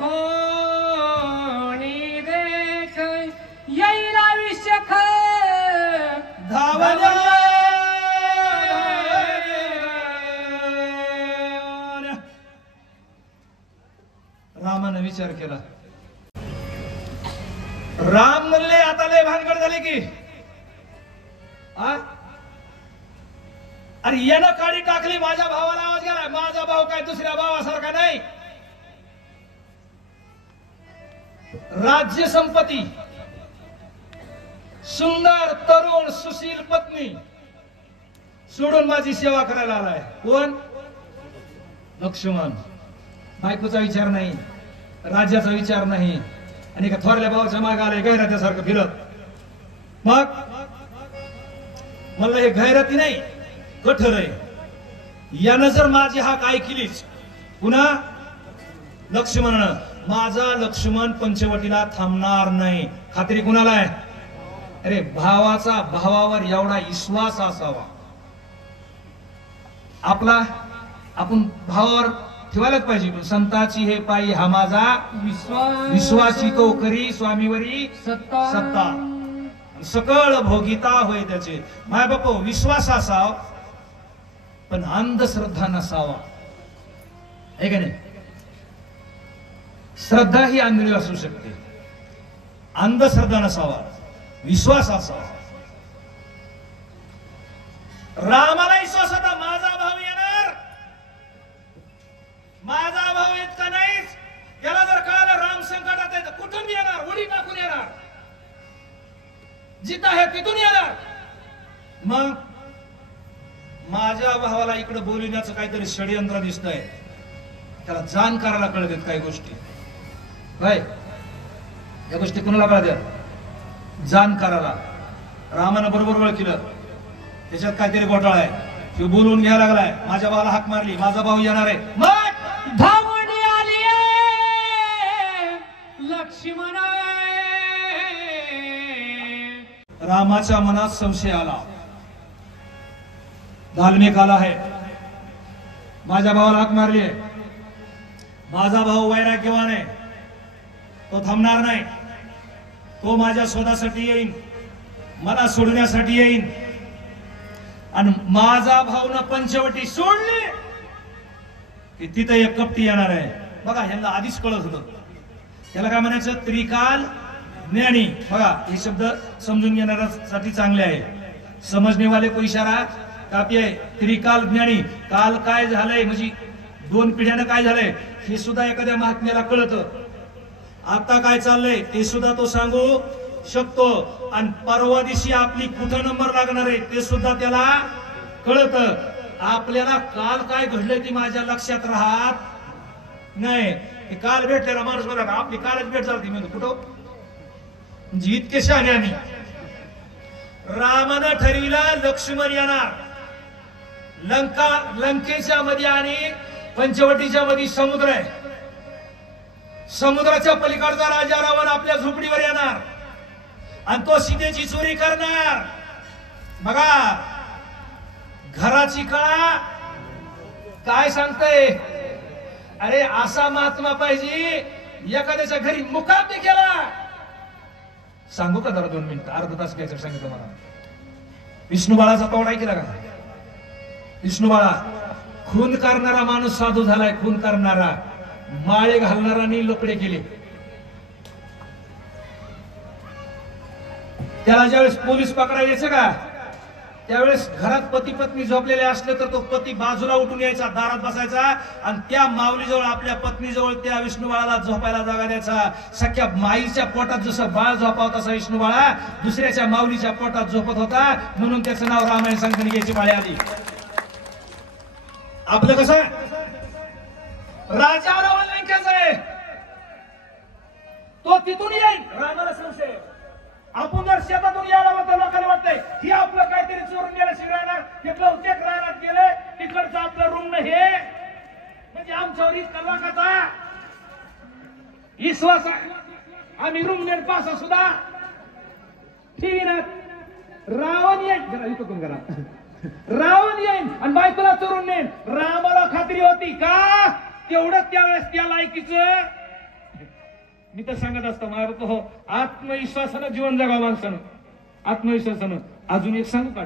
कोणी देख येईल आयुष्यख धावल्या रामाने विचार केला. राम म्हणले आता लय भानगड झाले की अरे यानं काडी टाकली. माझ्या भावाला आवाज गेला. माझा भाऊ काय दुसऱ्या भावासारखा नाही. राज्य संपत्ती, सुंदर तरुण सुशील पत्नी सोडून माझी सेवा करायला आलाय. कोण? लक्ष्मण. बायकोचा विचार नाही, राज्याचा विचार नाही, आणि का थोरल्या भावाच्या मागे आलाय गैरात्यासारखं फिरत. मग मला हे गैराती नाही, कठोर आहे. यानं जर माझी हाक ऐकलीच पुन्हा लक्ष्मणानं, माझा लक्ष्मण पंचवटीला थांबणार नाही. खात्री कुणाला आहे? अरे भावाचा भावावर एवढा विश्वास असावा. आपला आपण भावावर ठेवायलाच पाहिजे. पण संताची हे पायी हा माझा विश्वासी तो करी स्वामीवरी सत्ता सकळ भोगिता होय त्याचे. माय बापू विश्वास असावा पण अंधश्रद्धा नसावा. आहे का नाही? श्रद्धा ही आंधळी असू शकते, अंधश्रद्धा नसावा, विश्वास असावा. रामाला विश्वास होता माझा भाऊ येणार. माझा भाऊ इतका नाहीच, याला जर कळालं राम संकटात आहे तर कुठून येणार? उडी टाकून येणार, जिथं आहे तिथून येणार. मग माझ्या भावाला इकडे बोलविण्याचं काहीतरी षडयंत्र दिसतंय. त्याला जाणकाराला कळतात काही गोष्टी. काय या गोष्टी कुणाला कळतात? जाणकाराला. रामानं बरोबर ओळखलं त्याच्यात काहीतरी घोटाळा आहे. तो बोलून घ्यायला लागलाय. माझ्या भावाला हाक मारली, माझा भाऊ येणार आहे. मग धावून आली लक्ष्मण. रामाच्या मनात संशय आला. धार्मिक आला आहे, माझ्या भावाला हाक मारली आहे. माझा भाऊ वैराग्यवान आहे, तो थांबणार नाही. तो माझ्या शोधासाठी येईन, मला सोडण्यासाठी येईन. आणि माझा भाऊ ना पंचवटी सोडली की तिथं एक कपटी येणार आहे. बघा ह्याला आधीच कळत होतं. त्याला काय म्हणायचं? त्रिकाल ज्ञानी. बघा हे शब्द समजून घेणाऱ्यासाठी चांगले आहे. समजणे वाले को इशारा काफी आहे. त्रिकाल ज्ञानी. काल काय झालंय म्हणजे 2 पिढ्यानं काय झालंय हे सुद्धा एखाद्या महात्म्याला कळतं. आता काय चाललंय ते सुद्धा तो सांगू शकतो. आणि परवा दिवशी आपली कुठं नंबर लागणार आहे ते सुद्धा त्याला कळतं. आपल्याला काल काय घडलंय ती माझ्या लक्षात राहत नाही. काल भेटलेला माणूस बघा आपली कालच भेट झाली म्हणजे कुठं म्हणजे इतके शहाणे आम्ही. रामानं ठरविला लक्ष्मण येणार. लंकेच्या मध्ये आणि पंचवटीच्या मध्ये समुद्र आहे. समुद्राच्या पलीकडचा राजा रावण आपल्या झोपडीवर येणार आणि तो सीतेची चोरी करणार. बघा घराची कळा काय सांगते. अरे असा महात्मा पाहिजे एखाद्याच्या घरी मुकाबले केला. सांगू का जरा 2 मिनिटं अर्धा तास घ्यायचं सांगितलं मला. विष्णुबाळाचा पावडा केला का? विष्णुबाळा खून करणारा माणूस साधू झालाय. खून करणारा, माळे घालणारांनी लपडे केले. त्याला ज्यावेळेस पोलीस पकडायचे का त्यावेळेस घरात पती पत्नी झोपलेले असले तर तो पती बाजूला उठून यायचा, दारात बसायचा आणि त्या माऊलीजवळ आपल्या पत्नीजवळ त्या विष्णुबाळाला झोपायला जागा द्यायचा. सख्या माईच्या पोटात जसं बाळ झोपावत तसा विष्णुबाळा दुसऱ्याच्या माऊलीच्या पोटात झोपत होता. म्हणून त्याचं नाव रामायण सांगताना घ्यायची पाळी आली. आपलं कसं राजा रावण लंकेचा आहे तो तिथून येईल. रामाला संशय आपण जर शेतातून यायला तर लोकांना वाटतंय ही आपलं काहीतरी चोरून गेल्याशिवाय राहणार. हे बहुतेक राहण्यात गेले तिकडचं आपलं रूम हे म्हणजे आमच्यावर इतका लोकांचा विश्वास आम्ही रूम नेट पासा सुद्धा ठीक आहे. रावण येईल रावण येईल आणि बायकोला चोरून नेईल. रामाला खात्री होती का तेवढंच त्यावेळेस त्या लायकीचं मी तर सांगत असतो माझ्या हो आत्मविश्वासानं जीवन जगावं माणसानं, आत्मविश्वासानं. अजून एक सांगू का?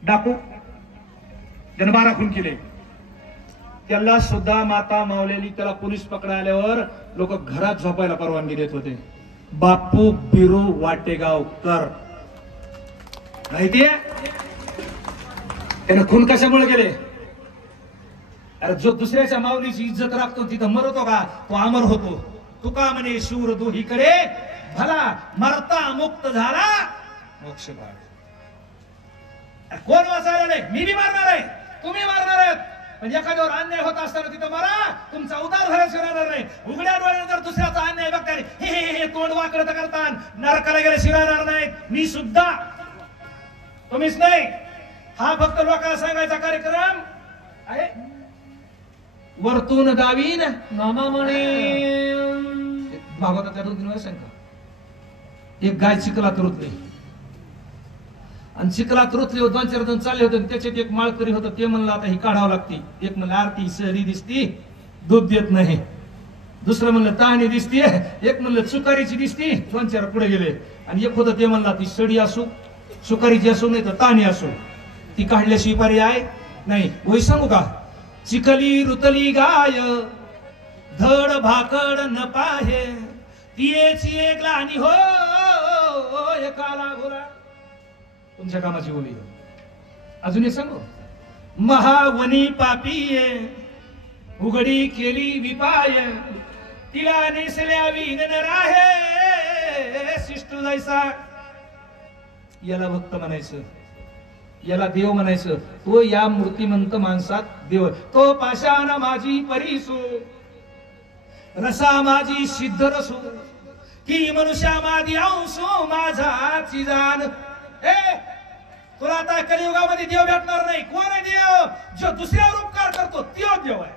डाकू त्यानं 12 खून केले. त्याला सुद्धा माता मावलेली, त्याला पोलीस पकडा आल्यावर लोक घरात झोपायला परवानगी देत होते. बापू बिरू वाटेगावकर माहितीये त्यानं खून कशामुळे केले? अरे जो दुसऱ्याच्या माऊलीची इज्जत राखतो तिथं मरतो का? तो अमर होतो. तुका म्हणे शूर दोहीकडे भला, मरता मुक्त झाला मोक्ष भाग. कोण वाचायला नाही? मी बी मारणार आहे, तुम्ही मारणार आहेत. म्हणजे एखाद्यावर अन्याय होत असताना तिथं मारा, तुमचा उदार झाल्याशिवाय राहणार नाही. उघड्या डोळ्याने जर दुसऱ्याचा अन्याय बघता हे तोंड वाकडं करता नरकाला गेले शिरणार नाही. मी सुद्धा, तुम्हीच नाही. हा फक्त लोकांना सांगायचा कार्यक्रम आहे. वरतून दावीन मामा म्हणे भागवतात 2-3 वेळा सांगा. एक गाय चिखलात रुतली आणि चिखलात रुतली 2-4 जण चालले होते. त्याच्यात एक माळकरी होतं, ते म्हणलं आता ही काढावं लागते. एक म्हणलं आरती शहरी दिसती, दूध देत नाही. दुसरं म्हणलं तहानी दिसती, एक म्हणलं चुकारीची दिसती. 2-4 पुढे गेले आणि एक होतं ते म्हणला ती सडी असू, सुकारीची असू नाही तर ताणी असू, ती काढल्याशिवाय पर्याय नाही. होय सांगू का? चिखली रुतली गाय धड भाकड न पाहे, तियेची एक लाणी हो एकाला बोला. तुमच्या कामाची बोली. अजून एक सांगू? महावनी पापीये उघडी केली विपाय, तिला नेसल्या विन राहे शिष्टू जायचा. याला भक्त म्हणायचं, याला देव म्हणायचं. तो या मूर्तिमंत माणसात देव. तो पाषाण माझी परीसू, रसा माझी सिद्ध रसू, की मनुष्या मादी अंशो माझाची जान. तुला आता कलियुगामध्ये देव भेटणार नाही. कोण आहे देव? जो दुसऱ्यावर उपकार करतो तो देव आहे.